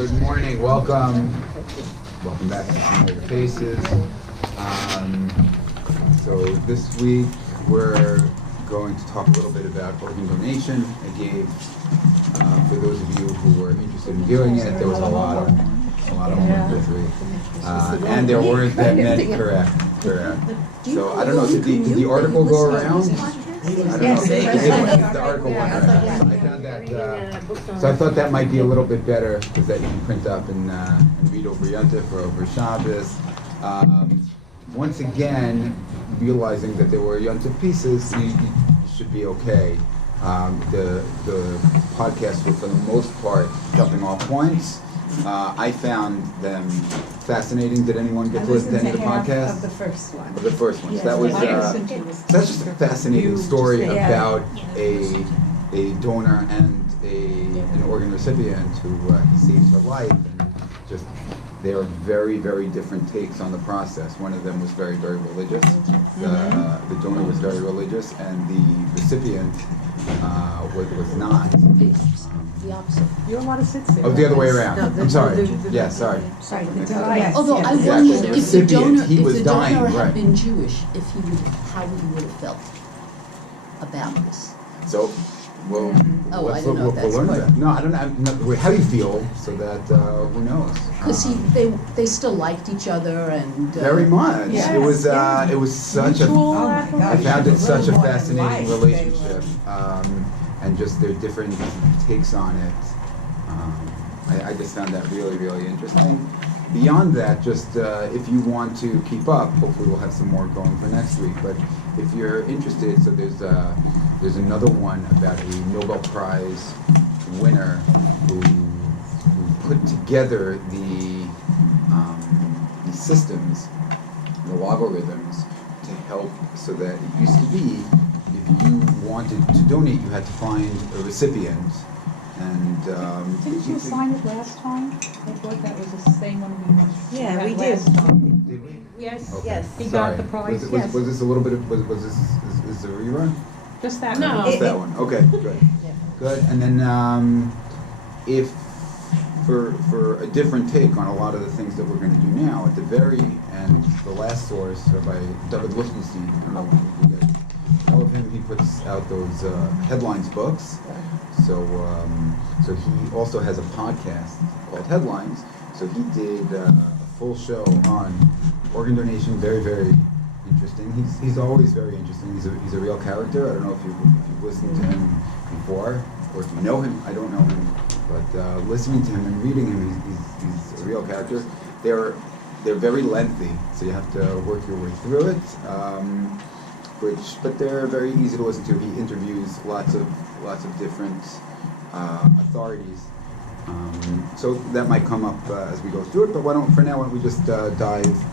Good morning. Welcome back to Familiar Faces. So this week we're going to talk a little bit about organ donation. I gave, for those of you who were interested in doing it, there was a lot of homework this week. And there weren't that many, correct. So I don't know, did the article go around? I don't know. The article went around. So I found that, so I thought that might be a little bit better because that you can print up and read over Yontif or over Shabbos. Once again, realizing that there were Yontif pieces, you should be okay. The podcasts were for the most part jumping off points. I found them fascinating. Did anyone get to listen to any of the podcasts? Of the first one. Of the first one. Yes, So that was that's just a fascinating story about a donor and an organ recipient who he saved her life, and just they are very, very different takes on the process. One of them was very, very religious. The donor was very religious, and the recipient was not. The opposite. You don't want to sit there. Oh, the other way around. No, I'm sorry. Sorry. Sorry. Although I Exactly. wondered The if the recipient, donor, he if was the donor dying, right. had been Jewish, how he would have felt about this. So, well, Oh, I let's don't know if we'll that's learn part- that. No, I don't know. How do you feel? So that who knows? Because they still liked each other and. Very much. Yes, It was such a. I found it such a fascinating relationship, and just their different takes on it. I just found that really, really interesting. Beyond that, just if you want to keep up, hopefully we'll have some more going for next week. But if you're interested, so there's another one about a Nobel Prize winner who put together the systems, the logarithms, to help so that it used to be if you wanted to donate, you had to find a recipient. And Didn't you sign it last time? I thought that was the same one we must. Yeah, we last did. time. did we? Yes, Okay. yes. He Sorry. got the prize, Was, yes. was this a little bit of, was this, is the rerun? Just that. No. one. Just that one, okay, good. Yeah. Good, and then if, for a different take on a lot of the things that we're gonna do now, at the very end, the last source by David Lichtenstein, I don't know if you guys know of him, he puts out those headlines books. So he also has a podcast called Headlines. So he did a full show on organ donation. Very, very interesting. He's always very interesting. He's a real character. I don't know if you've listened to him before or if you know him. I don't know him, but listening to him and reading him, he's a real character. They're very lengthy, so you have to work your way through it. But they're very easy to listen to. He interviews lots of different authorities. So that might come up as we go through it, but why don't we just dive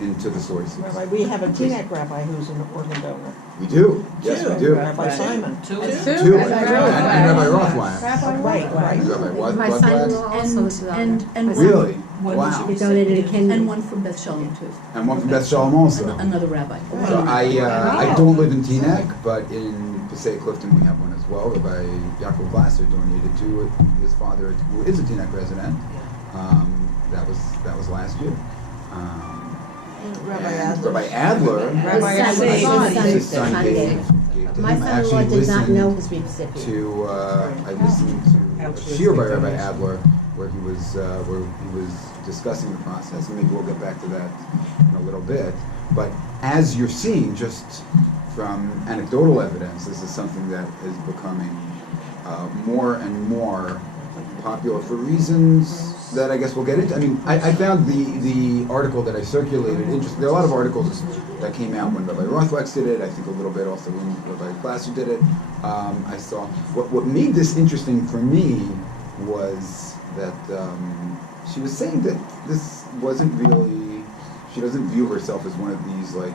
into the sources? Rabbi, we have a Teaneck rabbi who's an organ donor. We do. Yes, we do. Rabbi Simon. Two. Rabbi And Rabbi Rothweiler. Right. And Rabbi My son-in-law also is And on one, Really? Wow. He donated a kidney. and one from Beth Shalom too. And one from Beth Shalom also. Another rabbi. So I don't live in Teaneck, but in Passaic Clifton we have one as well. Rabbi Yaakov Glasser donated to his father, who is a Teaneck resident. That was last year. Rabbi And Adler. Rabbi Adler, Rabbi his son son gave to My him. I son-in-law actually did not know listened his recipient. to I listened to a shir by Rabbi Adler where he was discussing the process, and maybe we'll get back to that in a little bit. But as you're seeing, just from anecdotal evidence, this is something that is becoming more and more popular for reasons that I guess we'll get into. I mean, I found the article that I circulated interesting. There are a lot of articles that came out when Rabbi Rothweiler did it. I think a little bit also when Rabbi Glasser did it. I saw what made this interesting for me was that she was saying that this wasn't really. She doesn't view herself as one of these like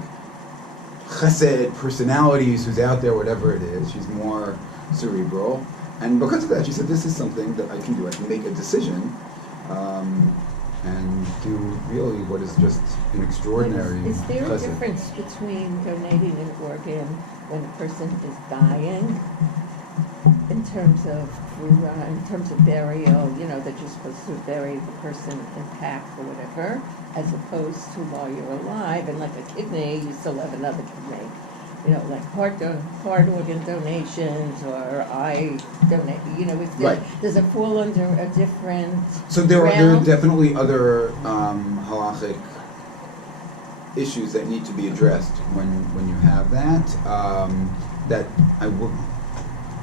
chesed personalities who's out there, whatever it is. She's more cerebral. And because of that, she said, this is something that I can do. I can make a decision and do really what is just an extraordinary Is there a chesed. difference between donating an organ when a person is dying in terms of burial, that you're supposed to bury the person intact or whatever, as opposed to while you're alive, and like a kidney, you still have another kidney. Like heart organ donations or eye Right. does it fall under a different So there are realm? definitely other halachic issues that need to be addressed when you have that. That I will,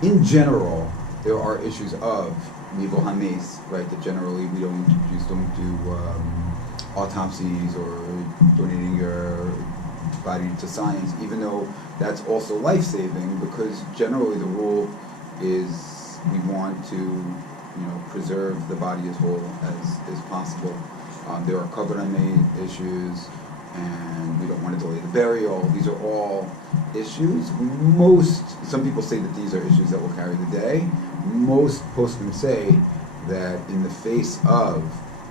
in general, there are issues of legal hames, right? That generally Jews don't do autopsies or donating your body to science, even though that's also life-saving, because generally the rule is we want to, preserve the body as whole as possible. There are covered unmade issues, and we don't want to delay the burial. These are all issues. Some people say that these are issues that will carry the day. Most poskim say that in the face of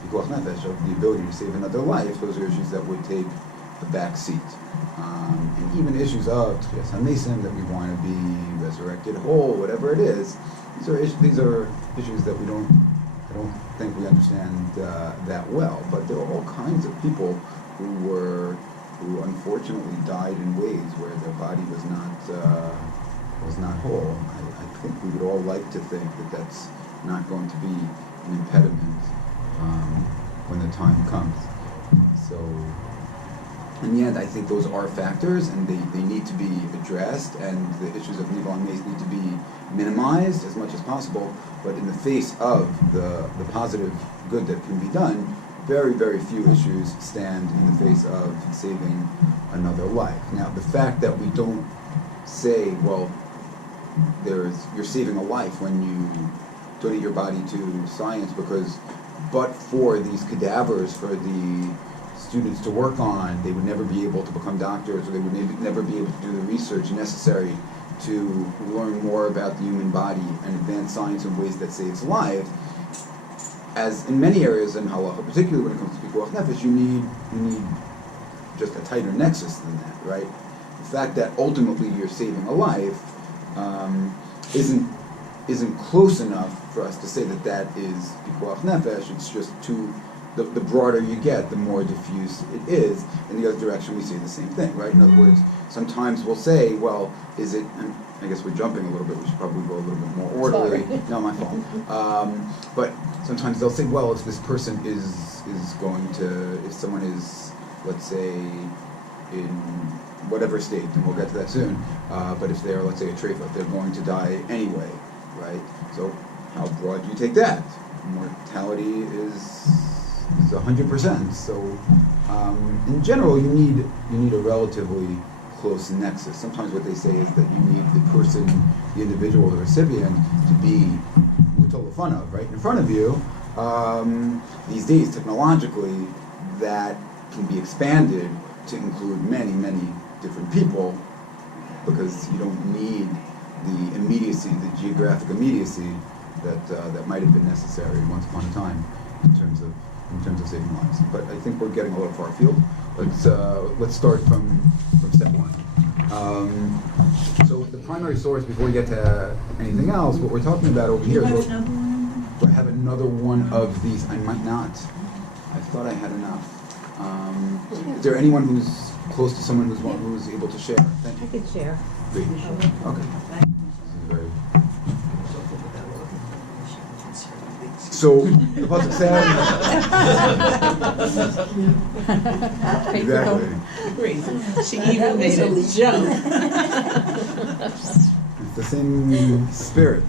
pikuach nefesh, of the ability to save another life, those are issues that would take a back seat. And even issues of tchias hamesim, that we want to be resurrected whole, whatever it is, these are issues that I don't think we understand that well. But there are all kinds of people who unfortunately died in ways where their body was not whole. I think we would all like to think that that's not going to be an impediment when the time comes. So in the end, I think those are factors, and they need to be addressed, and the issues of Nival and Mace need to be minimized as much as possible. But in the face of the positive good that can be done, very, very few issues stand in the face of saving another life. Now, the fact that we don't say, well, you're saving a life when you donate your body to science, but for these cadavers for the students to work on, they would never be able to become doctors, or they would never be able to do the research necessary to learn more about the human body and advance science in ways that saves lives. As in many areas in halacha, particularly when it comes to pikuach nefesh, you need just a tighter nexus than that, right? The fact that ultimately you're saving a life isn't close enough for us to say that is pikuach nefesh. It's just the broader you get, the more diffuse it is. In the other direction, we say the same thing, right? In other words, sometimes we'll say, well, is it, and I guess we're jumping a little bit, we should probably go a little bit more orderly. Sorry. No, my fault. But sometimes they'll say, well, if this person is going to, if someone is, let's say, in whatever state, and we'll get to that soon, but if they're, let's say, a treifa, they're going to die anyway, right? So how broad do you take that? Mortality is 100%. So in general, you need a relatively close nexus. Sometimes what they say is that you need the person, the individual, the recipient, to be mutolafanav, right in front of you. These days, technologically, that can be expanded to include many, many different people, because you don't need the immediacy, the geographic immediacy that might have been necessary once upon a time in terms of saving lives. But I think we're getting a little far afield. Let's start from step one. So the primary source, before we get to anything else, what we're talking about over here is, do I have another one of these? I might not. I thought I had enough. Is there anyone who's close to someone who's able to share? Thank you. I could share. Great. Okay. This is very. So the pasuk says exactly. She even made a jump. It's the same spirit.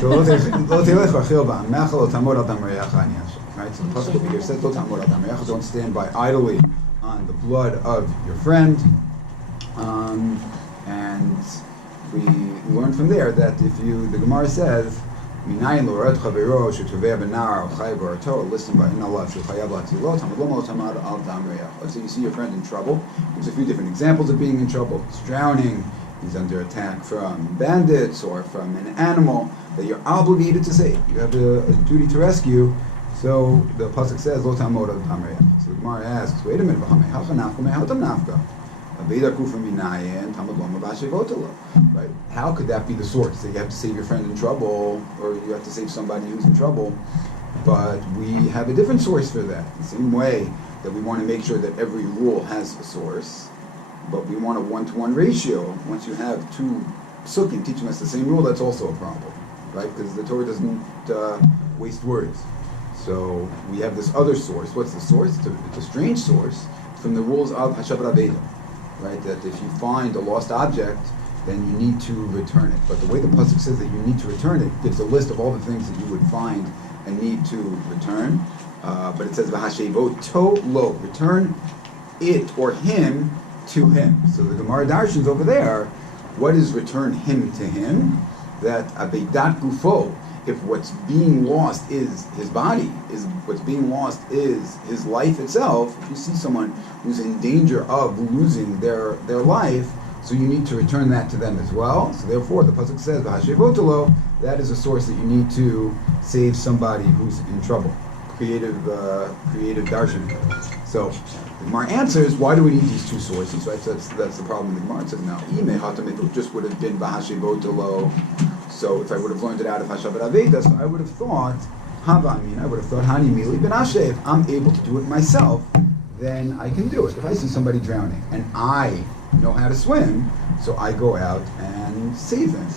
So lo telech v'achil ba'amecha lo tamod al tamreyacha aniyashem. Right. So the pasuk over here says lo tamod al tamreyacha. Don't stand by idly on the blood of your friend. And we learn from there that the Gemara says, Minayin lo'oret chavero shetoveh b'nar or chayav b'arto, listen by in Allah shechayav l'atzilo tamad lo tamad al tamreyacha. So you see your friend in trouble. There's a few different examples of being in trouble. He's drowning. He's under attack from bandits or from an animal that you're obligated to save. You have a duty to rescue. So the pasuk says, "Lo tamod al tamreyacha." So the Gemara asks, "Wait a minute, how nafka? Right? How could that be the source? That you have to save your friend in trouble, or you have to save somebody who's in trouble? But we have a different source for that. The same way that we want to make sure that every rule has a source, but we want a one-to-one ratio. Once you have two psukim teaching us the same rule, that's also a problem, right? Because the Torah doesn't waste words. So we have this other source. What's the source? It's a strange source from the rules of Hashavat Aveda, right? That if you find a lost object, then you need to return it. But the way the pasuk says that you need to return it gives a list of all the things that you would find and need to return. But it says v'hashevot to lo, return it or him to him. So the Gemara Darshans over there, what is return him to him? That abedat gufo, if what's being lost is his body, is what's being lost is his life itself. If you see someone who's in danger of losing their life, so you need to return that to them as well. So therefore, the pasuk says v'hashevotalo, that is a source that you need to save somebody who's in trouble. Creative darshan. So the Gemara answers, why do we need these two sources? Right. So that's the problem with the Gemara. It says now, if it just would have been v'hashevotalo. So if I would have learned it out of Hashavat Aveda, so I would have thought, I would have thought, Hani Mili Ben Ashe, if I'm able to do it myself, then I can do it. If I see somebody drowning and I know how to swim, so I go out and save him.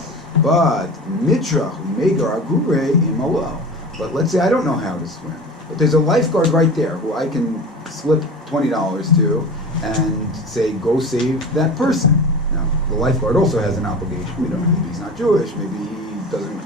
But Mitra, Megar Agure Imalo. But let's say I don't know how to swim. But there's a lifeguard right there who I can slip $20 to and say, go save that person. Now, the lifeguard also has an obligation. We don't know, maybe he's not Jewish, maybe he doesn't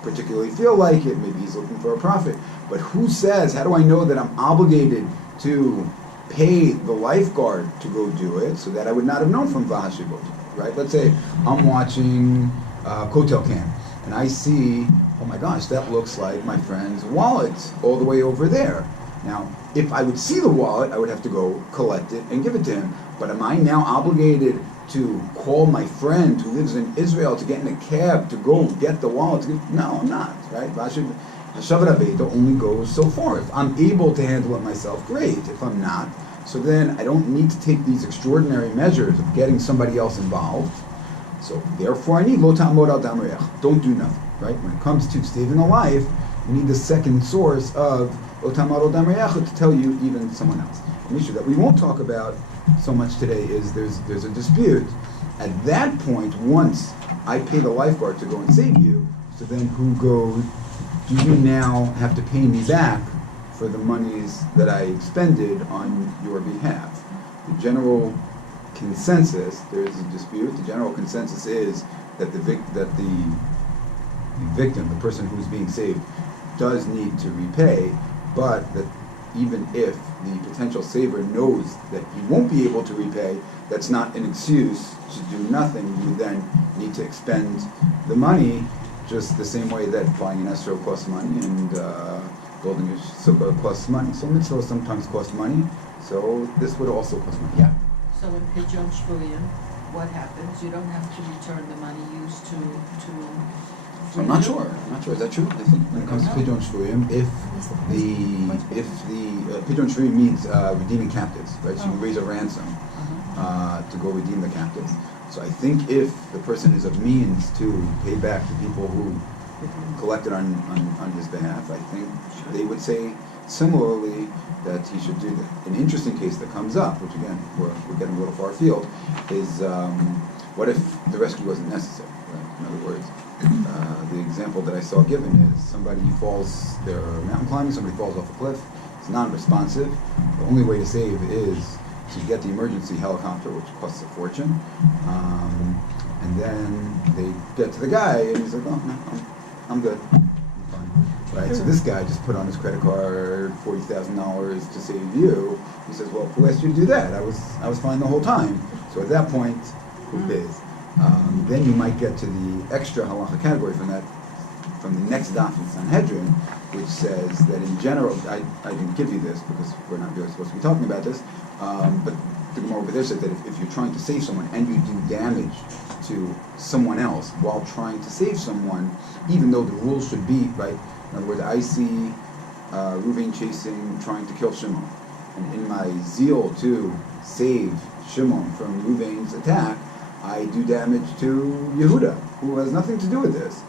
particularly feel like it, maybe he's looking for a profit. But who says, how do I know that I'm obligated to pay the lifeguard to go do it, so that I would not have known from Vahashivot, right? Let's say I'm watching Kotel Cam, and I see, oh my gosh, that looks like my friend's wallet all the way over there. Now, if I would see the wallet, I would have to go collect it and give it to him. But am I now obligated to call my friend who lives in Israel to get in a cab to go get the wallet? No, I'm not, right? Hashavat Aveda only goes so far. If I'm able to handle it myself, great. If I'm not, so then I don't need to take these extraordinary measures of getting somebody else involved. So therefore I need lo ta'amod al dam re'ach. Don't do nothing, right? When it comes to saving a life, you need the second source of lo ta'amod al dam re'ach to tell you even someone else. An issue that we won't talk about so much today is there's a dispute. At that point, once I pay the lifeguard to go and save you, so then who goes? Do you now have to pay me back for the monies that I expended on your behalf? The general consensus, there is a dispute, the general consensus is that the victim, the person who's being saved, does need to repay, but that even if the potential saver knows that he won't be able to repay, that's not an excuse to do nothing. You then need to expend the money, just the same way that buying an esrog costs money and building a sukkah costs money. So mitzvahs sometimes cost money, so this would also cost money. Yeah? So in Pidyon Shvuyim, what happens? You don't have to return the money used to So I'm not sure. Is that true? I think when it comes to Pidyon Shvuyim, if the Pidyon Shvuyim means redeeming captives, right? So you raise a ransom to go redeem the captives. So I think if the person is of means to pay back to people who collected on his behalf, I think they would say similarly that he should do that. An interesting case that comes up, which again, we're getting a little far afield, is what if the rescue wasn't necessary? Right? In other words, the example that I saw given is somebody falls, they're mountain climbing, somebody falls off a cliff, it's non-responsive. The only way to save is to get the emergency helicopter, which costs a fortune, and then they get to the guy, and he's like, oh, no, I'm good, I'm fine. Right, so this guy just put on his credit card $40,000 to save you. He says, well, who asked you to do that? I was fine the whole time. So at that point, who pays? Then you might get to the extra halacha category from the next daf in Sanhedrin, which says that in general, I didn't give you this because we're not really supposed to be talking about this, but the Gemara over there said that if you're trying to save someone and you do damage to someone else while trying to save someone, even though the rules should be, right? In other words, I see Reuven trying to kill Shimon, and in my zeal to save Shimon from Ruvain's attack, I do damage to Yehuda, who has nothing to do with this.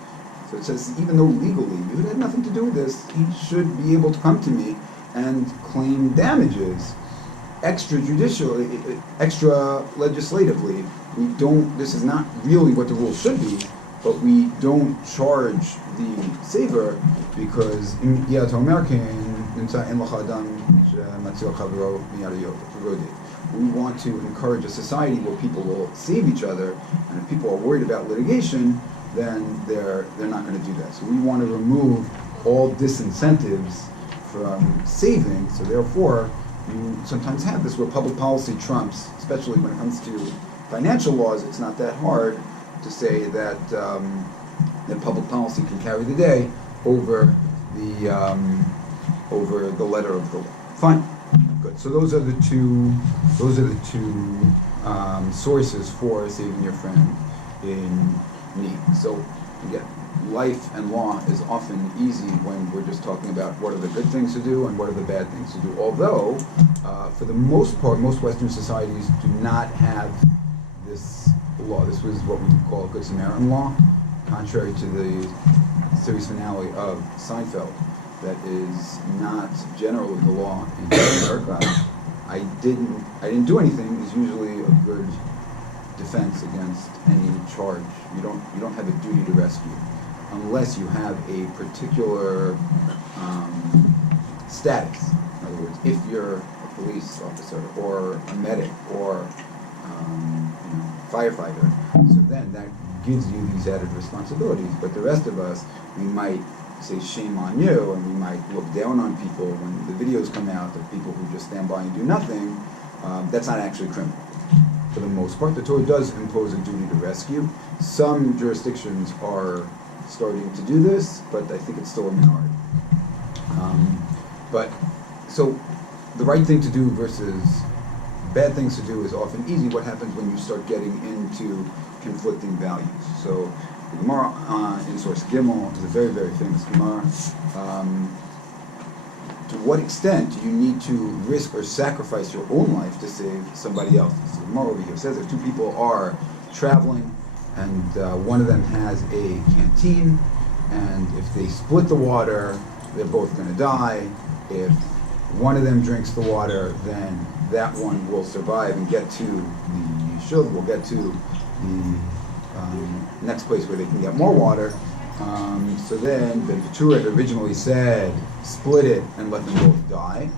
So it says, even though legally Yehuda had nothing to do with this, he should be able to come to me and claim damages. Extrajudicially, extra legislatively, we don't, this is not really what the rule should be, but we don't charge the saver because we want to encourage a society where people will save each other, and if people are worried about litigation, then they're not going to do that. So we want to remove all disincentives from saving, so therefore you sometimes have this where public policy trumps, especially when it comes to financial laws. It's not that hard to say that that public policy can carry the day over the letter of the law. Fine, good. So those are the two sources for saving your friend in need. So again, life and law is often easy when we're just talking about what are the good things to do and what are the bad things to do. Although, for the most part, most Western societies do not have this law. This was what we would call a Good Samaritan law, contrary to the series finale of Seinfeld. That is not generally the law in America. I didn't do anything is usually a good defense against any charge. You don't have a duty to rescue unless you have a particular status. In other words, if you're a police officer or a medic or firefighter, so then that gives you these added responsibilities. But the rest of us, we might say shame on you, and we might look down on people when the videos come out of people who just stand by and do nothing. That's not actually criminal. For the most part, the Torah does impose a duty to rescue. Some jurisdictions are starting to do this, but I think it's still a minority. But so the right thing to do versus bad things to do is often easy. What happens when you start getting into conflicting values? So the Gemara in source Gimel is a very, very famous Gemara. To what extent do you need to risk or sacrifice your own life to save somebody else's? So the Gemara over here says if two people are traveling and one of them has a canteen, and if they split the water, they're both going to die. If one of them drinks the water, then that one will survive and get to the yeshuv, will get to the next place where they can get more water. So then the Torah originally said, split it and let them both die.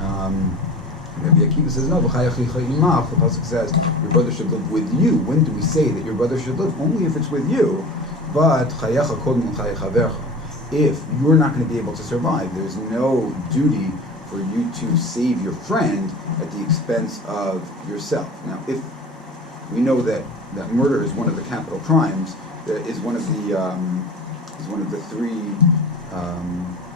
Rabbi Akiva says, no, the Pasuk says, your brother should live with you. When do we say that your brother should live? Only if it's with you. But if you're not going to be able to survive, there's no duty for you to save your friend at the expense of yourself. Now, if we know that murder is one of the capital crimes, that is one of the three,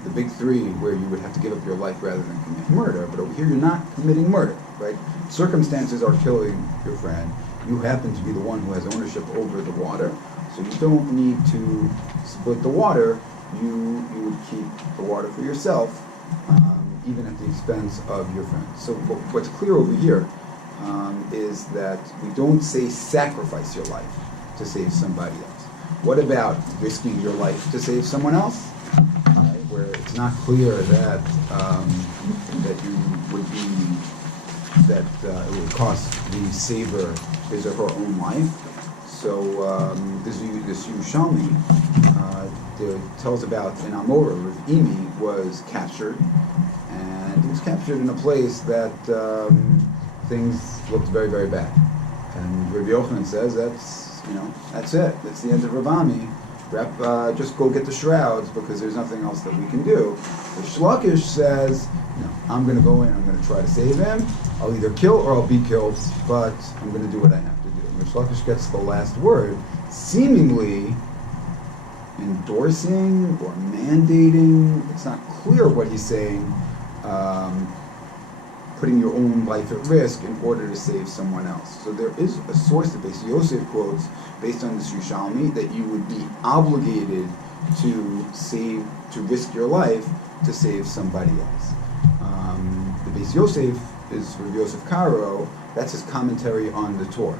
the big three, where you would have to give up your life rather than commit murder. But over here, you're not committing murder, right? Circumstances are killing your friend. You happen to be the one who has ownership over the water, so you don't need to split the water. You would keep the water for yourself, even at the expense of your friend. So what's clear over here is that we don't say sacrifice your life to save somebody else. What about risking your life to save someone else? Where it's not clear that it would cost the saver his or her own life. So this Yerushalmi tells about in Amora, Ravimi was captured, and he was captured in a place that things looked very, very bad. And Rabbi Yochanan says that's it. That's the end of Ravami. Just go get the shrouds because there's nothing else that we can do. The Shlokish says, no, I'm going to go in, I'm going to try to save him. I'll either kill or I'll be killed, but I'm going to do what I have to do. And the Shlokish gets the last word, seemingly endorsing or mandating. It's not clear what he's saying. Putting your own life at risk in order to save someone else. So there is a source that Beis Yosef quotes based on this Yerushalmi that you would be obligated to risk your life to save somebody else. The Beis Yosef is Rabbi Yosef Karo. That's his commentary on the Torah.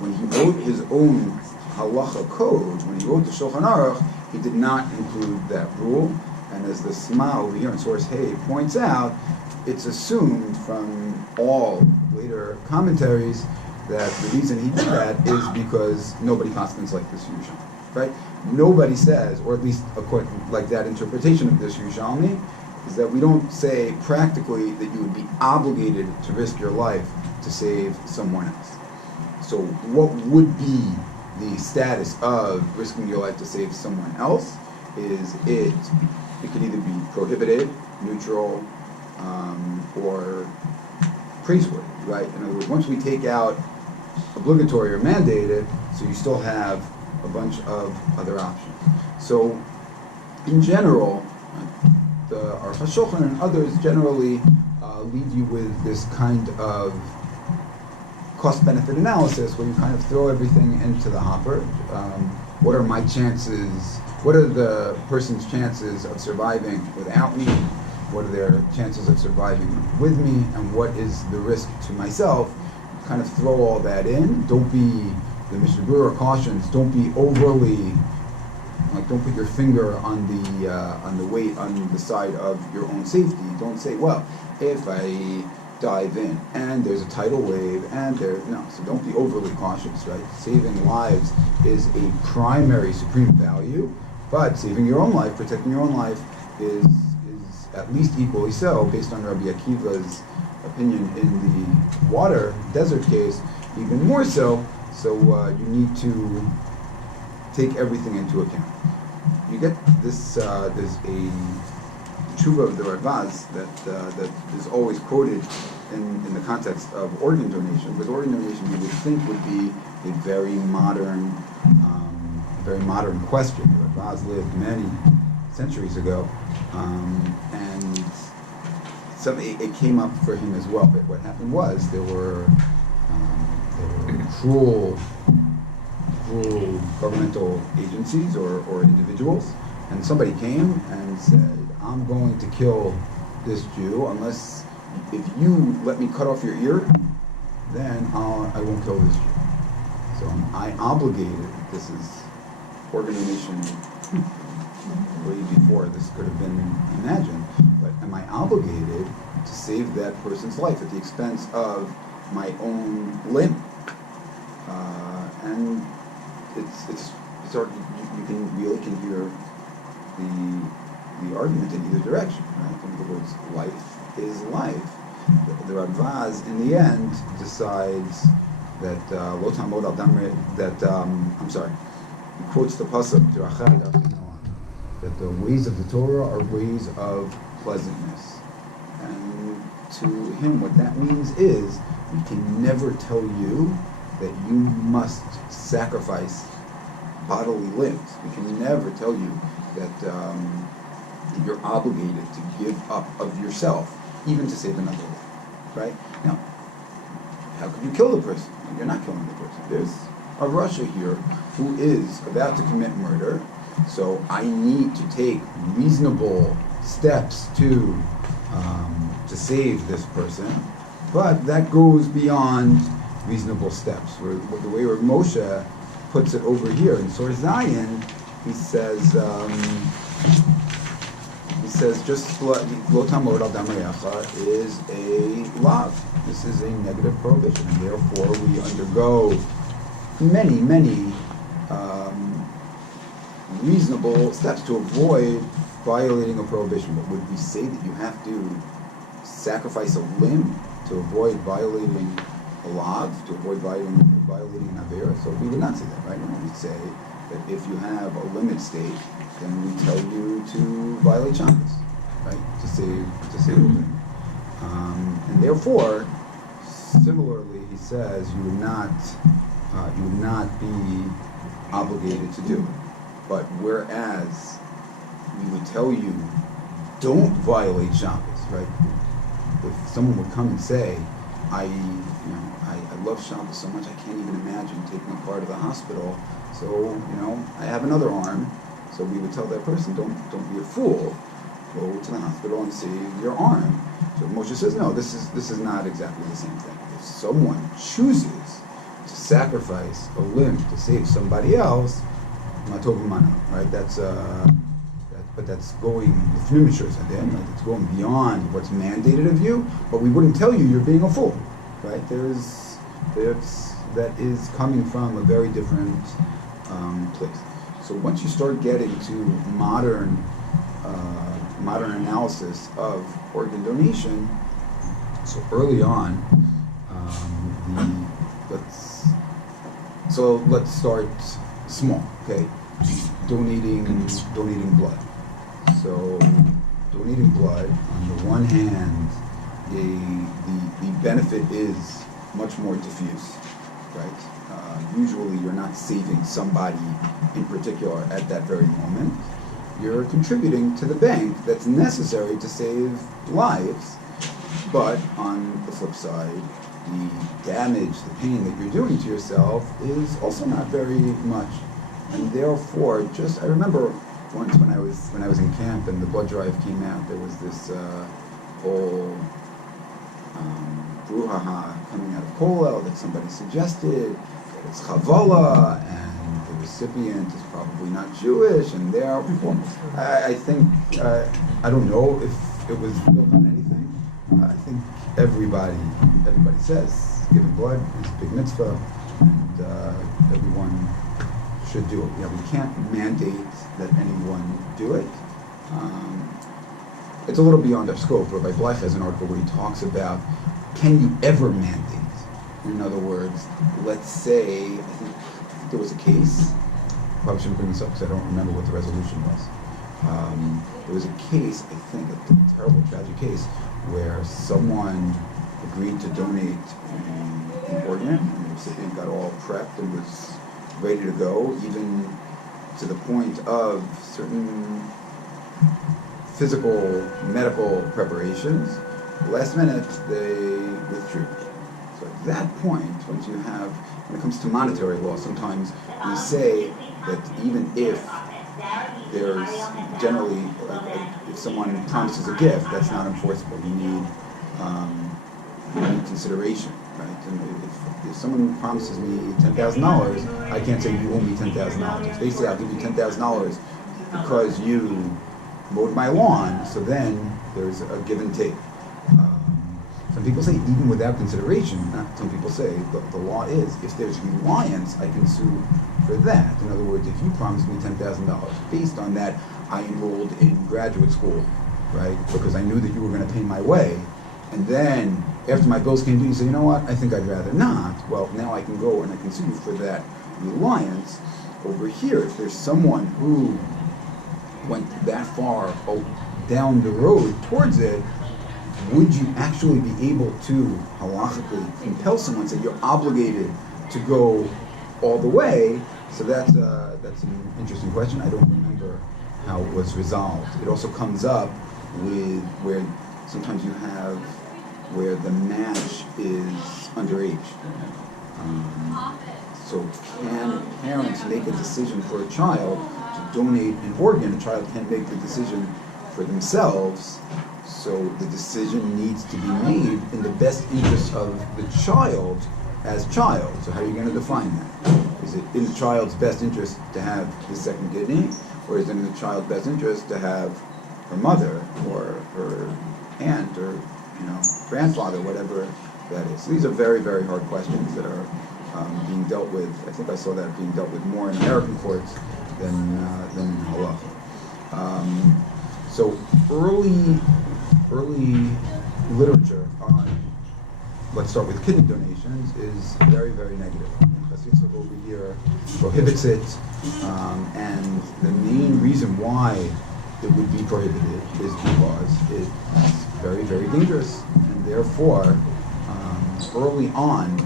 When he wrote his own halacha code, when he wrote the Shulchan Aruch, he did not include that rule. And as the Sma over here in source Hay points out, it's assumed from all later commentaries that the reason he did that is because nobody constants like this Yerushalmi, right? Nobody says, or at least according like that interpretation of this Yerushalmi, is that we don't say practically that you would be obligated to risk your life to save someone else. So what would be the status of risking your life to save someone else is it could either be prohibited, neutral, or praiseworthy, right? In other words, once we take out obligatory or mandated, so you still have a bunch of other options. So in general, the Aruch HaShulchan and others generally leave you with this kind of cost-benefit analysis where you kind of throw everything into the hopper. What are my chances? What are the person's chances of surviving without me? What are their chances of surviving with me? And what is the risk to myself? Kind of throw all that in. Don't be, the Mishnah Berurah cautions, don't be overly, like don't put your finger on the weight on the side of your own safety. Don't say, well, if I dive in and there's a tidal wave and so don't be overly cautious, right? Saving lives is a primary supreme value, but saving your own life, protecting your own life is at least equally so, based on Rabbi Akiva's opinion in the water desert case, even more so. So you need to take everything into account. You get this, there's a tshuva of the Ravaz that is always quoted in the context of organ donation, because organ donation you would think would be a very modern question. The Ravaz lived many centuries ago, and it came up for him as well. But what happened was there were cruel governmental agencies or individuals, and somebody came and said, I'm going to kill this Jew unless, if you let me cut off your ear, then I won't kill this Jew. So I obligated, this is organ donation way before this could have been imagined, but am I obligated to save that person's life at the expense of my own limb? And it's sort of, you really can hear the argument in either direction, right? In other words, life is life. The Ravaz, in the end, decides that lo tamod al damre, that he quotes the pasuk that the ways of the Torah are ways of pleasantness, and to him, what that means is we can never tell you that you must sacrifice bodily limbs. We can never tell you that you're obligated to give up of yourself, even to save another life, right? Now, how could you kill the person? You're not killing the person. There's a Russia here who is about to commit murder, so I need to take reasonable steps to save this person, but that goes beyond reasonable steps. The way where Moshe puts it over here in Source Zion, he says just lo tamod al damayacha is a lav. This is a negative prohibition, and therefore we undergo many reasonable steps to avoid violating a prohibition. But would we say that you have to sacrifice a limb to avoid violating a lav, to avoid violating an avera? So we would not say that, right? We'd say that if you have a limit state, then we tell you to violate Shabbos, right? To save a limb. And therefore, similarly, he says you would not be obligated to do it. But whereas we would tell you, don't violate Shabbos, right? If someone would come and say, I love Shabbos so much I can't even imagine taking a part of the hospital, so I have another arm. So we would tell that person, don't be a fool. go to the hospital and see your arm. So Moshe says, no, this is not exactly the same thing. If someone chooses to sacrifice a limb to save somebody else, matov mana, right? But that's going the fnumishers at the end, right? It's going beyond what's mandated of you. But we wouldn't tell you you're being a fool, right? That is coming from a very different place. So once you start getting to modern analysis of organ donation, so early on, let's start small, okay? Donating blood. So donating blood, on the one hand, the benefit is much more diffuse, right? Usually you're not saving somebody in particular at that very moment. You're contributing to the bank that's necessary to save lives. But on the flip side, the damage, the pain that you're doing to yourself is also not very much. And therefore, I remember once when I was in camp and the blood drive came out, there was this whole brouhaha coming out of Kollel that somebody suggested that it's Chavola and the recipient is probably not Jewish, and therefore, I think, I don't know if it was built on anything. I think everybody says giving blood is a big mitzvah, and everyone should do it. We can't mandate that anyone do it. It's a little beyond our scope. Rabbi Bleich has an article where he talks about, can you ever mandate? In other words, let's say, I think there was a case, I probably shouldn't bring this up because I don't remember what the resolution was. There was a case, I think, a terrible, tragic case, where someone agreed to donate an organ, and the recipient got all prepped and was ready to go, even to the point of certain physical, medical preparations. Last minute, they withdrew. So at that point, when it comes to monetary law, sometimes we say that even if there's generally, if someone promises a gift, that's not enforceable. You need consideration, right? And if someone promises me $10,000, I can't say you owe me $10,000. If they say I'll give you $10,000 because you mowed my lawn, so then there's a give and take. Some people say even without consideration, some people say the law is, if there's reliance, I can sue for that. In other words, if you promise me $10,000, based on that, I enrolled in graduate school, right? Because I knew that you were going to pay my way. And then, after my bills came due, you say, you know what, I think I'd rather not. Well, now I can go and I can sue you for that reliance. Over here, if there's someone who went that far down the road towards it, would you actually be able to halachically compel someone and say you're obligated to go all the way? So that's an interesting question. I don't remember how it was resolved. It also comes up with where sometimes you have where the match is underage. So can parents make a decision for a child to donate an organ? A child can make the decision for themselves. So the decision needs to be made in the best interest of the child as child. So how are you going to define that? Is it in the child's best interest to have his second kidney? Or is it in the child's best interest to have her mother or her aunt or grandfather, whatever that is? So these are very, very hard questions that are being dealt with. I think I saw that being dealt with more in American courts than in halacha. So early literature on, let's start with kidney donations, is very, very negative. Chassidus over here prohibits it, and the main reason why it would be prohibited is because it's very, very dangerous, and therefore, early on,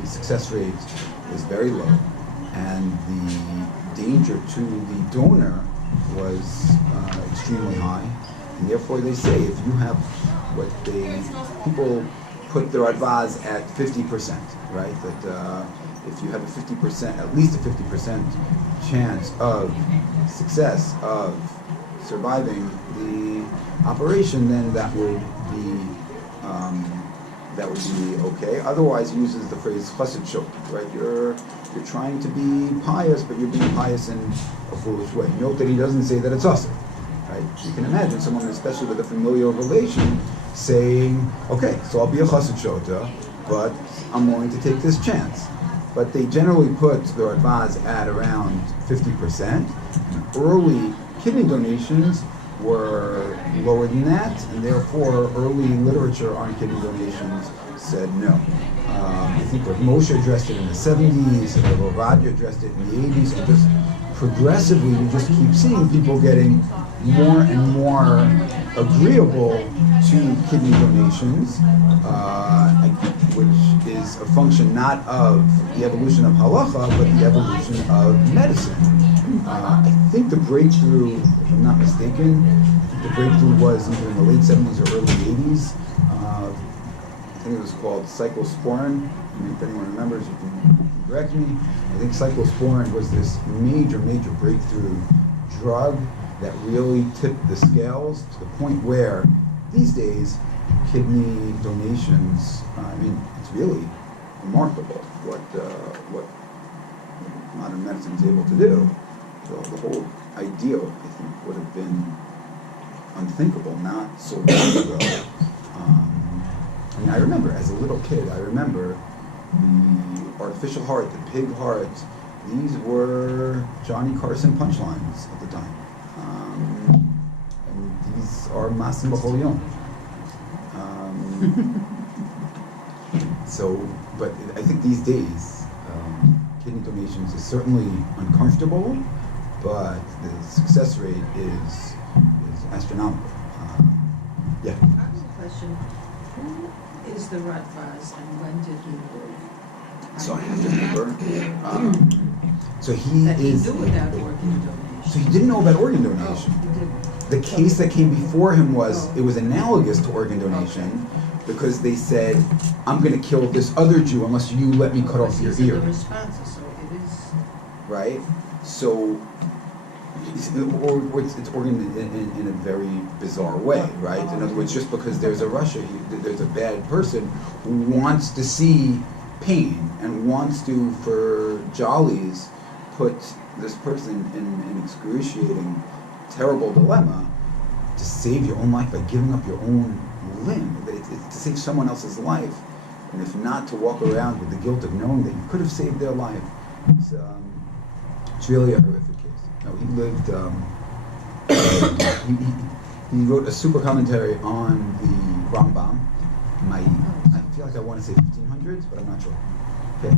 the success rate is very low, and the danger to the donor was extremely high, and therefore they say if you have people put their advaz at 50%, right? That if you have a 50%, at least a 50% chance of success of surviving the operation, then that would be okay. Otherwise, he uses the phrase chassid shok, right? You're trying to be pious, but you're being pious in a foolish way. Note that he doesn't say that it's asur, right? You can imagine someone, especially with a familial relation, saying, "Okay, so I'll be a chassid shota, but I'm willing to take this chance." But they generally put the Rabbi's at around 50%. Early kidney donations were lower than that, and therefore early literature on kidney donations said no. I think Rav Moshe addressed it in the 70s, and Rav Ovadia addressed it in the 80s, and just progressively you just keep seeing people getting more and more agreeable to kidney donations, which is a function not of the evolution of halacha, but the evolution of medicine. I think the breakthrough, if I'm not mistaken, the breakthrough was either in the late 70s or early 80s. I think it was called cyclosporin. I mean, if anyone remembers, you can correct me. I think cyclosporin was this major breakthrough drug that really tipped the scales to the point where these days kidney donations, I mean, it's really remarkable what modern medicine is able to do. So the whole ideal, I think, would have been unthinkable not so long ago. I mean, I remember as a little kid, the artificial heart, the pig heart, these were Johnny Carson punchlines at the time. And these are Masim B'chol Yom. But I think these days, kidney donations is certainly uncomfortable, but the success rate is astronomical. Yeah. I have a question. Who is the Radbaz and when did he live? So I have to remember. So he That he is. knew about organ donation. So he didn't know about organ donation. Oh, he didn't. The case that came before him was analogous to organ donation because they said, "I'm going to kill this other Jew unless you let me cut off your These are ear." the responses, so it is. Right? So, it's organ in a very bizarre way, right? In other words, just because there's a Russia, there's a bad person who wants to see pain and wants to, for jollies, put this person in an excruciating, terrible dilemma to save your own life by giving up your own limb. It's to save someone else's life, and if not, to walk around with the guilt of knowing that you could have saved their life. It's really a horrific case. No, he lived. He wrote a super commentary on the Rambam. I feel like I want to say 1500s, but I'm not sure. Okay.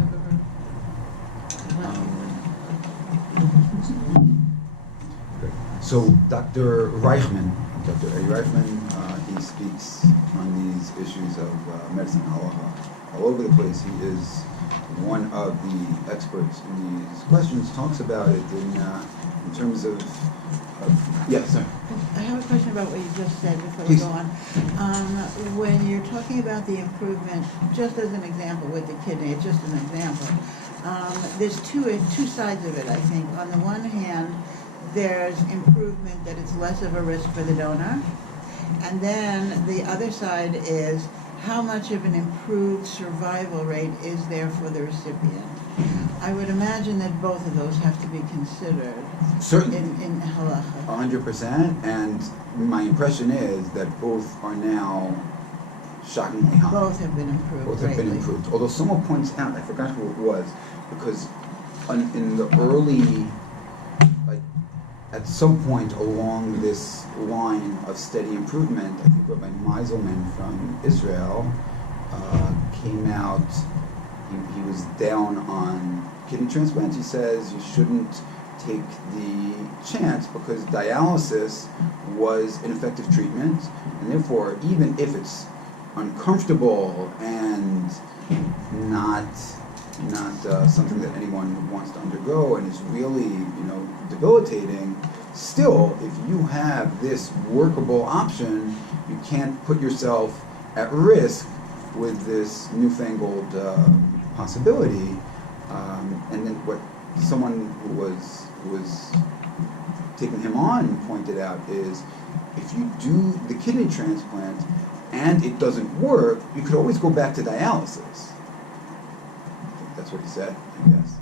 So Dr. Reichman, Dr. A. Reichman, he speaks on these issues of medicine halacha all over the place. He is one of the experts in these questions. Talks about it in terms of yes, sir. I have a question about what you just said before Please. we go on. When you're talking about the improvement, just as an example with the kidney, it's just an example. There's two sides of it, I think. On the one hand, there's improvement that it's less of a risk for the donor. And then the other side is how much of an improved survival rate is there for the recipient. I would imagine that both of those have to be considered Certainly. in halacha. 100%, and my impression is that both are now shockingly high. Both have been improved Both have been greatly. improved. Although someone points out, I forgot who it was, because in the early, like, at some point along this line of steady improvement, I think Rabbi Meiselman from Israel came out. He was down on kidney transplants. He says you shouldn't take the chance because dialysis was ineffective treatment, and therefore, even if it's uncomfortable and not something that anyone wants to undergo and is really, debilitating, still, if you have this workable option, you can't put yourself at risk with this newfangled possibility. And then what someone who was was taking him on pointed out is, if you do the kidney transplant and it doesn't work, you could always go back to dialysis. I think that's what he said, I guess.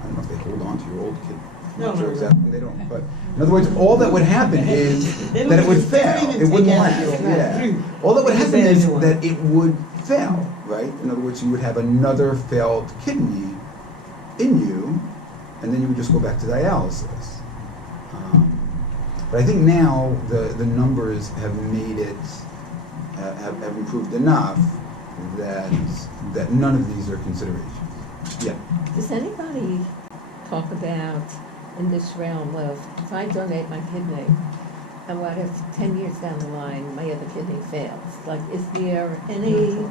I don't know if they hold on to your old kidney. I'm not sure exactly, they don't. But in other words, all that would happen is that it would fail. It wouldn't last. Yeah. All that would happen is that it would fail, right? In other words, you would have another failed kidney in you, and then you would just go back to dialysis. But I think now the numbers have made it, have improved enough that none of these are considerations. Yeah. Does anybody talk about, in this realm of, if I donate my kidney, and what if 10 years down the line, my other kidney fails? Like, is there any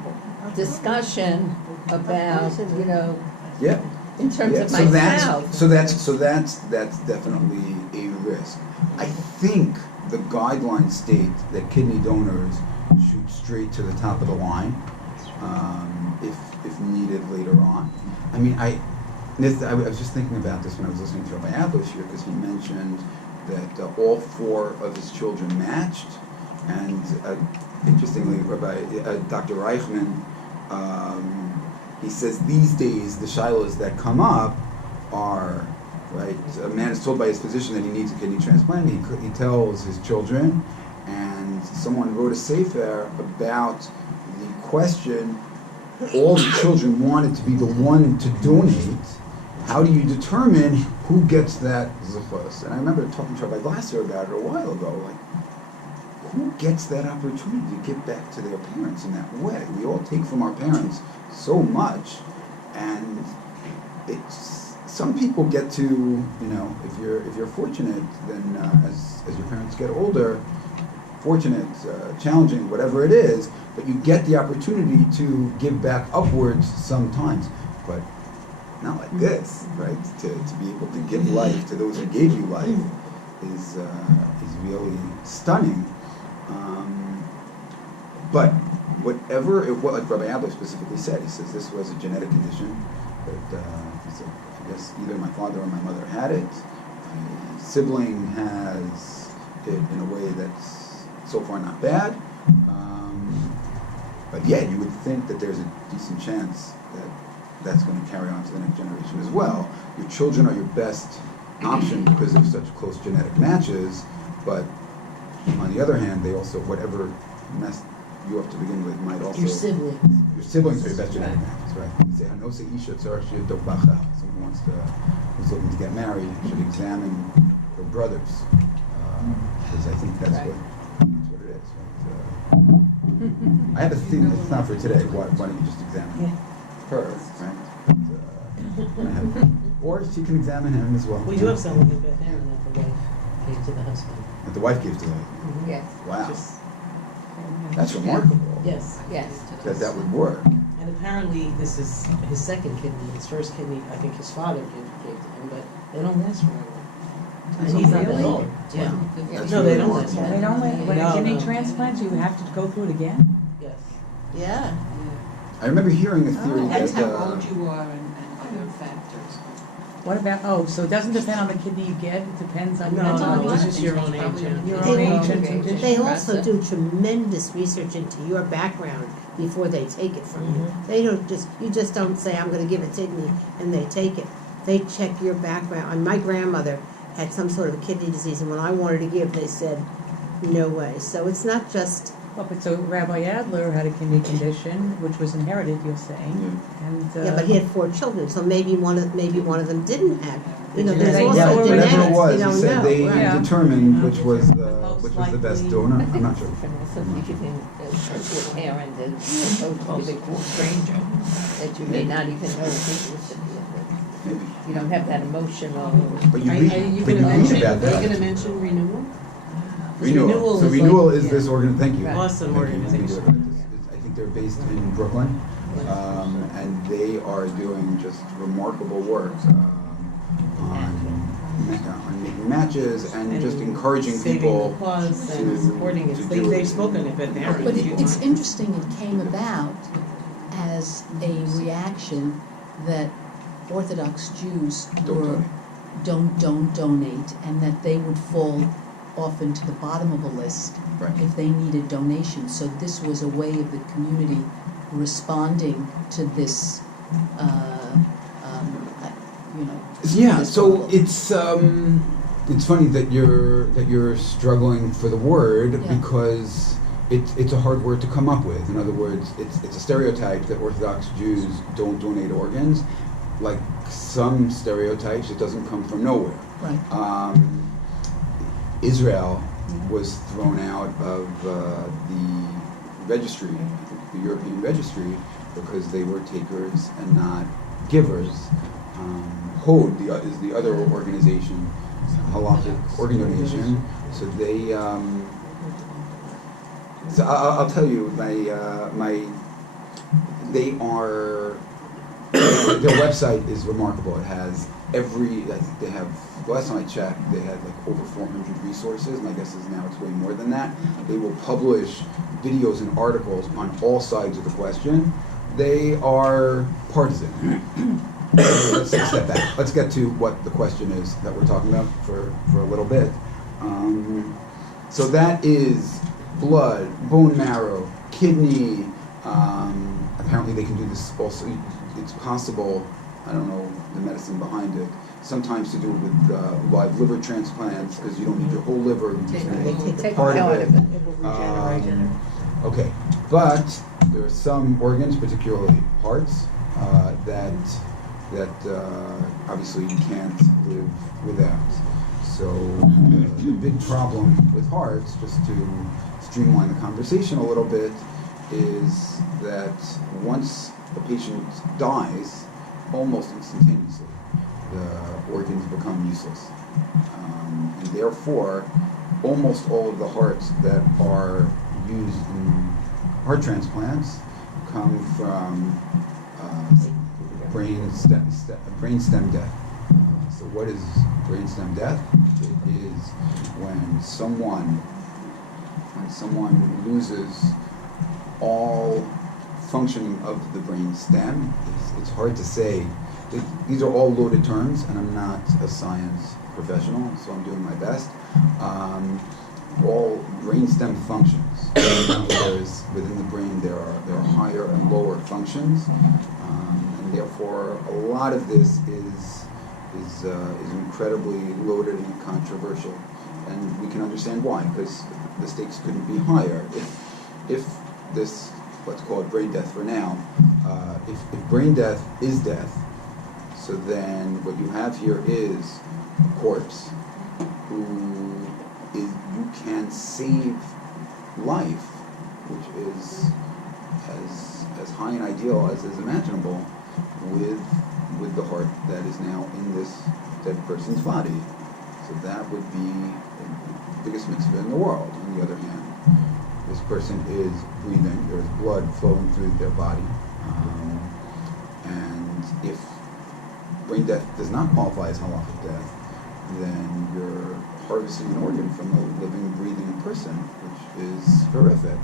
discussion about, you know, Yeah. in terms Yeah, of myself? So that's definitely a risk. I think the guidelines state that kidney donors shoot straight to the top of the line, if needed later on. I mean, I was just thinking about this when I was listening to Rabbi Adler's here, because he mentioned that all 4 of his children matched, and interestingly, Dr. Reichman, he says these days the shilohs that come up are, right, a man is told by his physician that he needs a kidney transplant, he tells his children, and someone wrote a sefer about the question, all the children wanted to be the one to donate. How do you determine who gets that zechus? And I remember talking to Rabbi Glasser about it a while ago, like, who gets that opportunity to give back to their parents in that way? We all take from our parents so much, and some people get to, you know, if you're fortunate, then as your parents get older, fortunate, challenging, whatever it is, but you get the opportunity to give back upwards sometimes, but not like this, right? To be able to give life to those who gave you life is really stunning. But whatever it was, like Rabbi Adler specifically said, he says this was a genetic condition that he said, I guess either my father or my mother had it. My sibling has it in a way that's so far not bad. But yeah, you would think that there's a decent chance that that's going to carry on to the next generation as well. Your children are your best option because they're such close genetic matches, but on the other hand, they also, whatever messed you up to begin with might also... Your siblings. Your siblings are your best genetic matches, right? You say, someone who's looking to get married should examine their brothers, because I think that's what it is, right? I have a thing, it's not for today, why don't you just examine her, right? Or she can examine him as well. We do have someone in Beth Aaron that the wife gave to the husband. That the wife gives to him. Yes, Wow, Just- that's remarkable. Yes. yes. That would work. And apparently this is his second kidney. His first kidney, I think his father gave to him, but they don't last forever. And he's not that old. Yeah. That's No, they really don't last remarkable. They don't, when No, a kidney no. transplant, you have to go through it again? Yes. Yeah, I remember hearing a theory that's that, how old you are and other factors. What about, so it doesn't depend on the kidney you get, it depends on... No, on no, the- it's just your own age. Yeah. Your They own will- age and condition. They also do tremendous research into your background before they take it from you. They don't you just don't say, I'm gonna give a kidney, and they take it. They check your background. And my grandmother had some sort of a kidney disease, and when I wanted to give, they said, no way. So it's not just, Well, but so Rabbi Adler had a kidney condition, which was inherited, you're saying, and... yeah, but he had 4 children, so maybe one of them didn't have. You know, there's They also know right, genetics, whatever it was, you he don't said know. they right. Yeah. determined which was Most the best likely- donor. I I'm think not it's sure. different also if you're giving to a parent and opposed to giving to a stranger that you may not even know who's the recipient. You don't have that emotional. But you Are read, you but you gonna read mention, about are you that. gonna mention renewal? 'Cause Renewal. So is renewal like- is this thank you. Awesome Thank you. organization. I think they're based in Brooklyn, and they are doing just remarkable work on making matches and just encouraging saving people the cause to and supporting it. to They, do they've it. spoken at Beth Aaron. But a few it's times. interesting, it came about as a reaction that Orthodox Jews Don't were tell me. don't donate, and that they would fall often to the bottom of a list Right. if they needed donations. So this was a way of the community responding to this, you know. Yeah, this so problem. it's funny that you're struggling for the word Yeah. because it's a hard word to come up with. In other words, it's a stereotype that Orthodox Jews don't donate organs. Like some stereotypes, it doesn't come from nowhere. Right. Israel was thrown out of the registry, the European registry, because they were takers and not givers. Hod is the other organization, halachic organ donation. So they, so I'll tell you, they are, their website is remarkable. It has I think they have, the last time I checked, they had like over 400 resources. My guess is now it's way more than that. They will publish videos and articles on all sides of the question. They are partisan. Let's step back. Let's get to what the question is that we're talking about for a little bit. So that is blood, bone marrow, kidney. Apparently they can do this also. It's possible, I don't know the medicine behind it, sometimes to do it with live liver transplants, because you don't need your whole liver, you just need Take part part of of it. it. It will regenerate. Okay, but there are some organs, particularly hearts, that obviously you can't live without. So the big problem with hearts, just to streamline the conversation a little bit, is that once a patient dies, almost instantaneously, the organs become useless. And therefore, almost all of the hearts that are used in heart transplants come from brain stem death. So what is brain stem death? It is when someone loses all functioning of the brain stem. It's hard to say. These are all loaded terms, and I'm not a science professional, so I'm doing my best. All brain stem functions. Whereas within the brain there are higher and lower functions, and therefore a lot of this is incredibly loaded and controversial, and we can understand why, because the stakes couldn't be higher. If this, let's call it brain death for now, if brain death is death, so then what you have here is a corpse you can save life, which is as high an ideal as is imaginable, with the heart that is now in this dead person's body. So that would be the biggest mitzvah in the world. On the other hand, this person is breathing, there's blood flowing through their body, and if brain death does not qualify as halachic death, then you're harvesting an organ from a living, breathing person, which is horrific.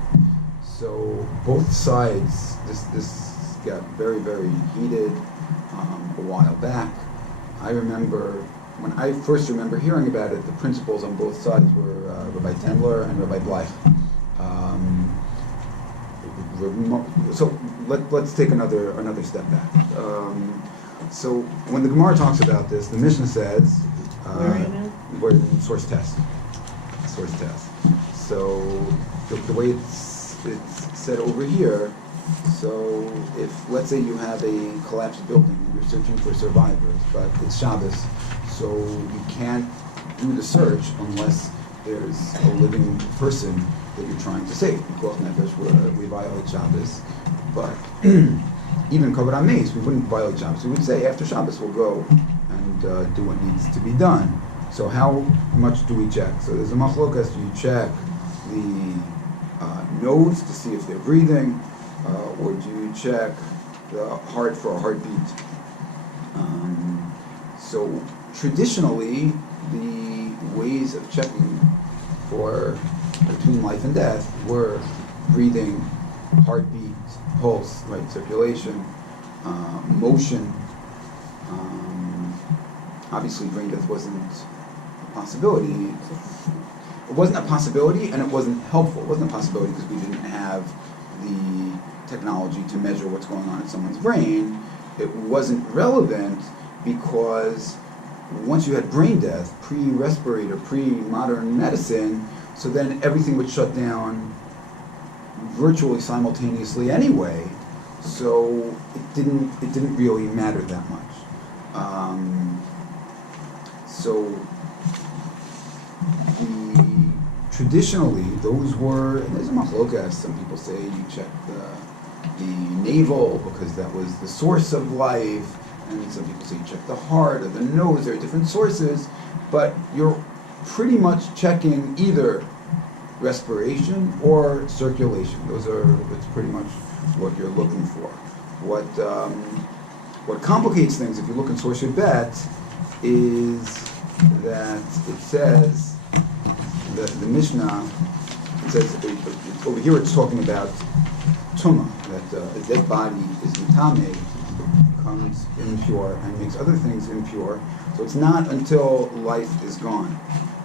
So both sides, this got very, very heated a while back. I remember, when I first remember hearing about it, the principals on both sides were Rabbi Tendler and Rabbi Blythe. So let's take another step back. So when the Gemara talks about this, the Mishnah says, we're in source test. So the way it's said over here, so if, let's say you have a collapsed building, you're searching for survivors, but it's Shabbos, so you can't do the search unless there's a living person that you're trying to save. Because we violate Shabbos, but even covered on mace, we wouldn't violate Shabbos. We would say after Shabbos we'll go and do what needs to be done. So how much do we check? So there's a machlokas. Do you check the nodes to see if they're breathing, or do you check the heart for a heartbeat? So traditionally, the ways of checking for between life and death were breathing, heartbeat, pulse, right, circulation, motion, obviously brain death wasn't a possibility. It wasn't a possibility, and it wasn't helpful. It wasn't a possibility because we didn't have the technology to measure what's going on in someone's brain. It wasn't relevant because once you had brain death, pre-respirator, pre-modern medicine, so then everything would shut down virtually simultaneously anyway. So it didn't really matter that much. Traditionally, those were, and there's a machlokas, some people say you check the navel because that was the source of life, and some people say you check the heart or the nose. There are different sources, but you're pretty much checking either respiration or circulation. That's pretty much what you're looking for. What complicates things, if you look in Source Bet, is that it says, the Mishnah, it says, over here it's talking about Tumah, that a dead body is Mitame, becomes impure and makes other things impure. So it's not until life is gone.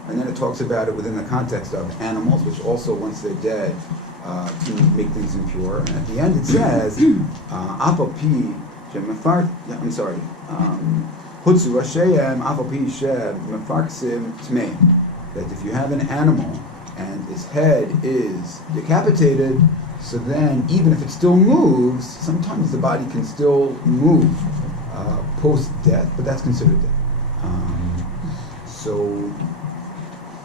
And then it talks about it within the context of animals, which also, once they're dead, can make things impure. And at the end it says, Apapi, I'm sorry, Hutsu Rasheim, Apapi Shem, Mefarksim Tmei. That if you have an animal and its head is decapitated, so then even if it still moves, sometimes the body can still move post-death, but that's considered death. So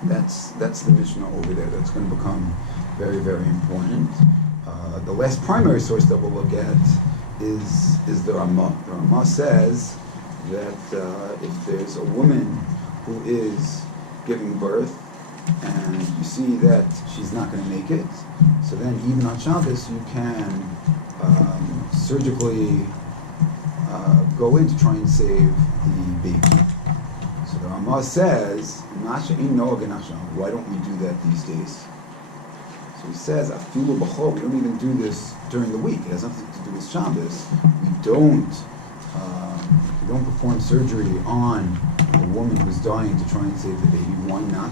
that's the Mishnah over there. That's going to become very, very important. The last primary source that we'll look at is the Ramah. The Ramah says that if there's a woman who is giving birth and you see that she's not going to make it, so then even on Shabbos you can surgically go in to try and save the baby. So the Ramah says, why don't we do that these days? So he says, Afilu b'chol, we don't even do this during the week. It has nothing to do with Shabbos. We don't perform surgery on a woman who's dying to try and save the baby. Why not?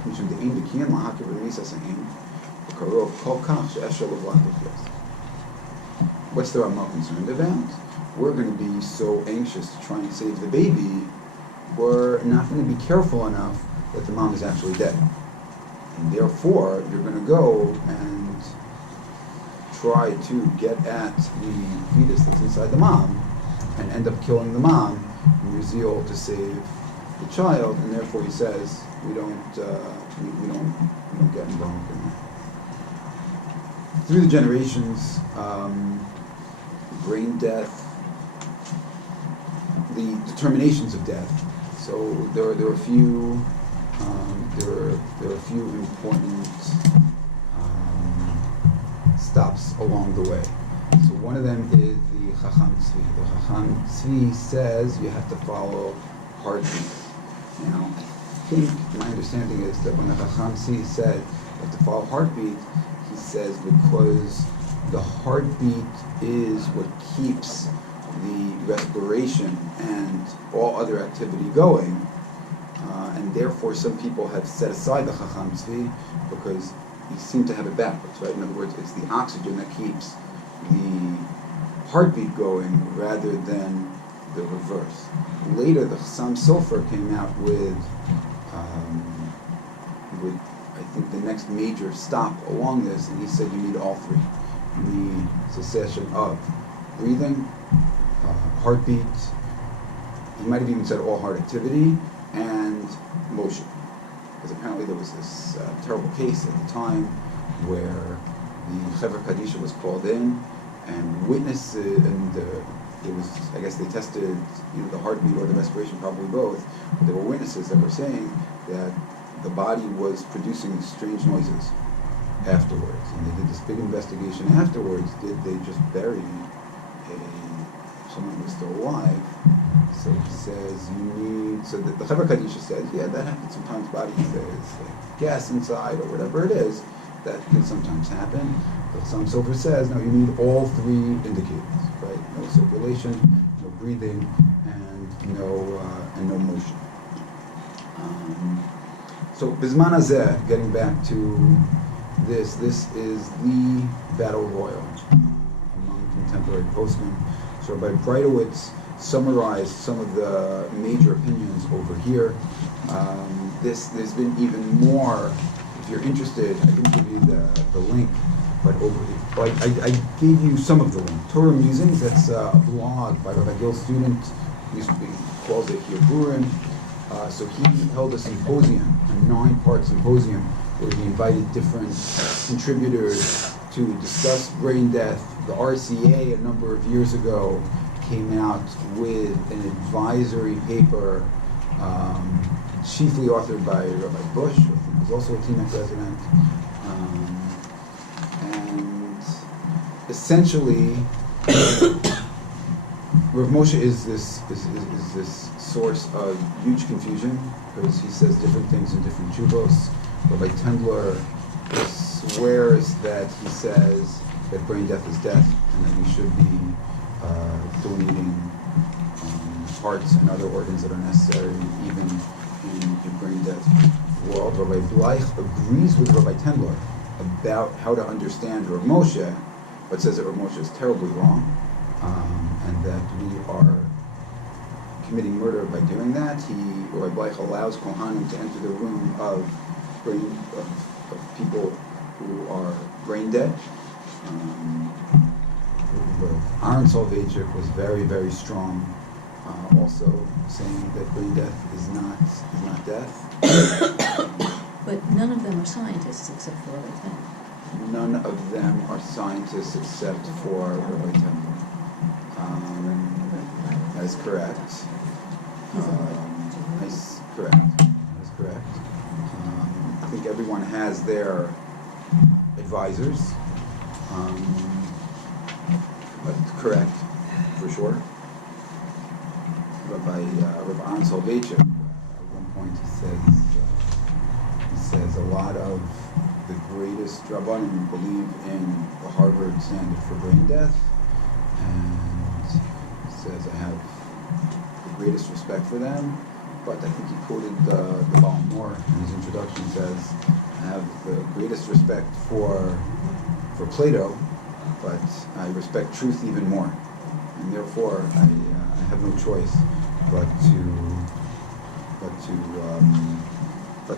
What's the Ramah concerned about? We're going to be so anxious to try and save the baby, we're not going to be careful enough that the mom is actually dead. And therefore, you're going to go and try to get at the fetus that's inside the mom and end up killing the mom in your zeal to save the child, and therefore he says we don't get involved in that. Through the generations, brain death, the determinations of death. So there are a few important stops along the way. So one of them is the Chacham Tzvi. The Chacham Tzvi says you have to follow heartbeat. Now, I think my understanding is that when the Chacham Tzvi said you have to follow heartbeat, he says because the heartbeat is what keeps the respiration and all other activity going, and therefore some people have set aside the Chacham Tzvi because you seem to have it backwards, right? In other words, it's the oxygen that keeps the heartbeat going rather than the reverse. Later, the Chassam Sofer came out with I think the next major stop along this, and he said you need all three. You need cessation of breathing, heartbeat. He might have even said all heart activity and motion, because apparently there was this terrible case at the time where the Chevra Kadisha was called in and witnesses, and it was, I guess they tested either the heartbeat or the respiration, probably both, but there were witnesses that were saying that the body was producing strange noises afterwards, and they did this big investigation afterwards. Did they just bury someone who was still alive? So he says you need, so the Chevra Kadisha says, yeah, that happens sometimes. Body says like gas inside or whatever it is, that can sometimes happen. But some Sofer says, no, you need all three indicators, right? No circulation, no breathing, and no motion. So Bisman Hazeh, getting back to this is the battle royal among contemporary postmen. So Rabbi Breitowitz summarized some of the major opinions over here. There's been even more. If you're interested, I can give you the link, but I gave you some of the link. Torah Musings, that's a blog by Rabbi Gil's student, calls it Hiburin. So he held a symposium, a 9-part symposium, where he invited different contributors to discuss brain death. The RCA, a number of years ago, came out with an advisory paper, chiefly authored by Rabbi Bush, I think he was also a Teaneck resident. And essentially, Rav Moshe is this source of huge confusion, because he says different things in different tshuvos. Rabbi Tendler swears that he says that brain death is death, and that we should be donating hearts and other organs that are necessary, even in the brain death world. Rabbi Bleich agrees with Rabbi Tendler about how to understand Rav Moshe, but says that Rav Moshe is terribly wrong, and that we are committing murder by doing that. Rabbi Bleich allows Kohanim to enter the room of people who are brain dead. Aaron Solveig was very, very strong, also saying that brain death is not death. But none of them are scientists except for Rabbi Tendler. None of them are scientists except for Rabbi Tendler. That is correct. That's correct. I think everyone has their advisors. But correct, for sure. Rabbi Aaron Solveig, at one point he says a lot of the greatest Rabbanim believe in the Harvard standard for brain death, and he says I have the greatest respect for them, but I think he quoted the Baal Mor in his introduction. Says I have the greatest respect for Plato, but I respect truth even more, and therefore I have no choice but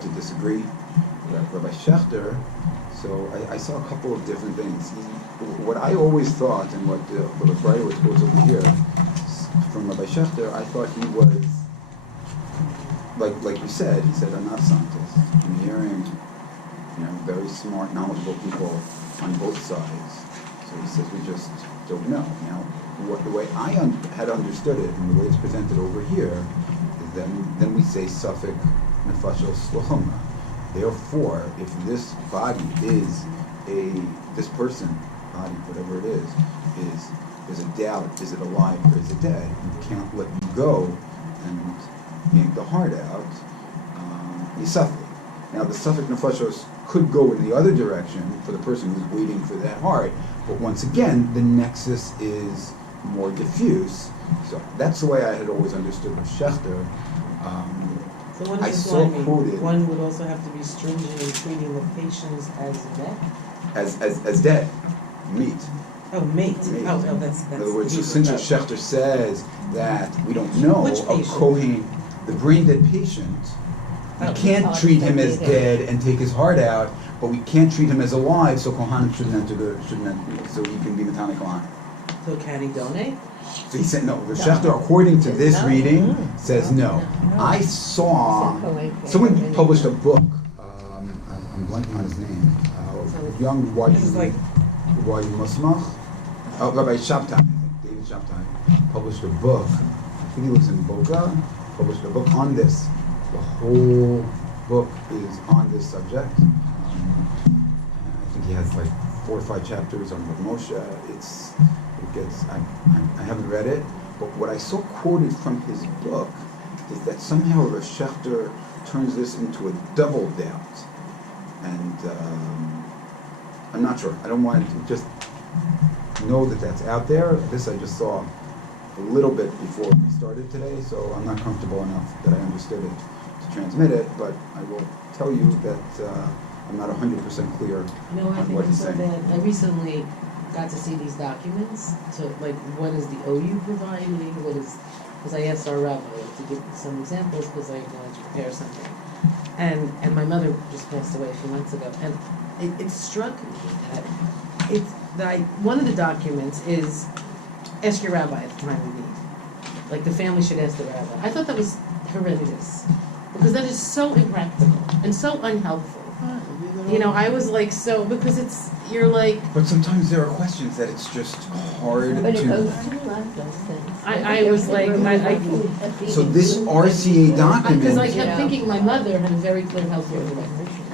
to disagree. Rabbi Schechter. So I saw a couple of different things. What I always thought, and what Rabbi Breitowitz quotes over here from Rabbi Schechter, I thought he was like you said. He said I'm not a scientist. I'm hearing very smart, knowledgeable people on both sides. So he says we just don't know. Now, the way I had understood it, and the way it's presented over here, is then we say Suffolk Nefashos Lohoma. Therefore, if this body is this person, body, whatever it is there's a doubt, is it alive or is it dead? You can't let you go and yank the heart out. You suffer. Now, the Suffolk Nefashos could go in the other direction for the person who's waiting for that heart, but once again, the nexus is more diffuse. So that's the way I had always understood with Schechter. So what I does saw this mean? quoted One would also have to be stringent in treating the patients as dead? as dead, meat. Oh, mate. Mate. Oh, that's In other words, so Hebrew. since Schechter says that we don't know Which a patient? Kohen, the brain dead patient, we Oh, can't treat him as dead and take his heart out, but we can't treat him as alive, so Kohanim shouldn't enter, so he can be Matane Kohanim. So can he donate? So he said no. The Schechter, according to this No. reading, says no. I saw someone published a book. I'm blanking on his name. Young This is like Musmach. Rabbi Shabtai, I think, David Shabtai, published a book. I think he lives in Boca. Published a book on this. The whole book is on this subject. I think he has like 4 or 5 chapters on Rav Moshe. I haven't read it, but what I saw quoted from his book is that somehow Rav Schechter turns this into a double doubt. And I'm not sure. I don't want to just know that that's out there. This I just saw a little bit before we started today, so I'm not comfortable enough that I understood it to transmit it, but I will tell you that I'm not 100% clear You know, I on think what I'm he's so saying. bad. I recently got to see these documents, so like, what is the OU providing, what is, because I asked our rabbi to give me some examples, because I wanted to prepare something. And my mother just passed away a few months ago, and it struck me that one of the documents is, ask your rabbi at the time of need. Like, the family should ask the rabbi. I thought that was horrendous, because that is so impractical and so unhelpful. You know, I was like, so, because you're like, But sometimes there are questions that it's just hard But it goes to. to a lot of those things. I was like, So this RCA document. because I kept Yeah. thinking my mother had a very clear health record.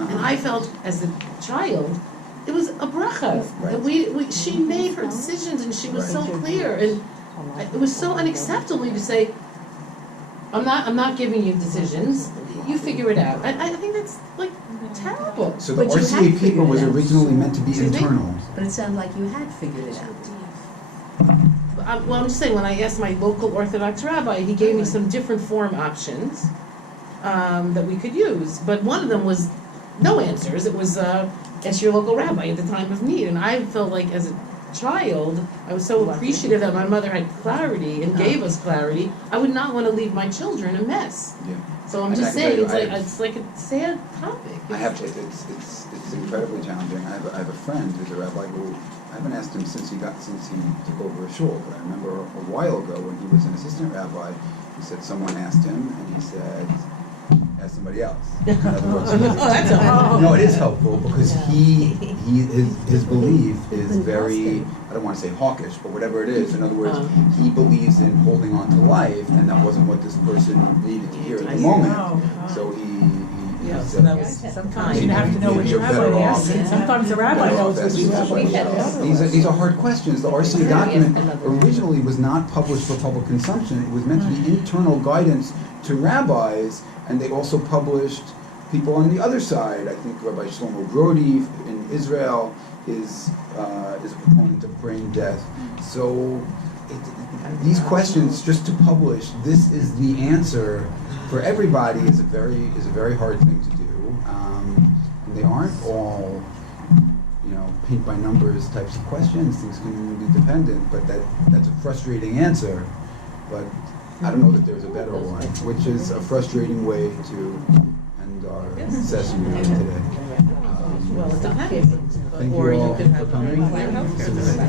And I felt, as a child, it was a bracha. Right. That she made her decisions and she was so clear. And it was so unacceptable to say, I'm not giving you decisions, you figure it out. I think that's like terrible. So the But you RCA have paper was figured it out. originally meant to be Excuse me? internal. But it sounded like you had figured it out. Well, I'm just saying, when I asked my local Orthodox rabbi, he gave me some different form options that we could use. But one of them was no answers. It was ask your local rabbi at the time of need. And I felt like, as a child, I was so appreciative that my mother had clarity and gave us clarity. I would not want to leave my children a mess. Yeah. So I'm And just I can saying, tell you, it's like a sad topic. It's incredibly challenging. I have a friend who's a rabbi who I haven't asked him since he took over a shul, but I remember a while ago when he was an assistant rabbi, he said someone asked him and he said, ask somebody else. In other words, That's helpful. no, it is helpful because his belief is very, I don't want to say hawkish, but whatever it is. In other words, he believes in holding on to life, and that wasn't what this person needed to hear at the moment. So he Yeah, so said, that was Sometimes you have to know which You're rabbi better to off. ask, and sometimes the rabbi knows which rabbi to ask. These are hard questions. The RCA document originally was not published for public consumption. It was meant to be internal guidance to rabbis, and they also published people on the other side. I think Rabbi Shlomo Brody in Israel is a proponent of brain death. So these questions, just to publish, this is the answer for everybody, is a very hard thing to do. And they aren't all, paint by numbers types of questions. Things can be dependent, but that's a frustrating answer. But I don't know that there's a better one, which is a frustrating way to end our session today. Well, it depends. Thank Or you you all could for have coming. clear healthcare.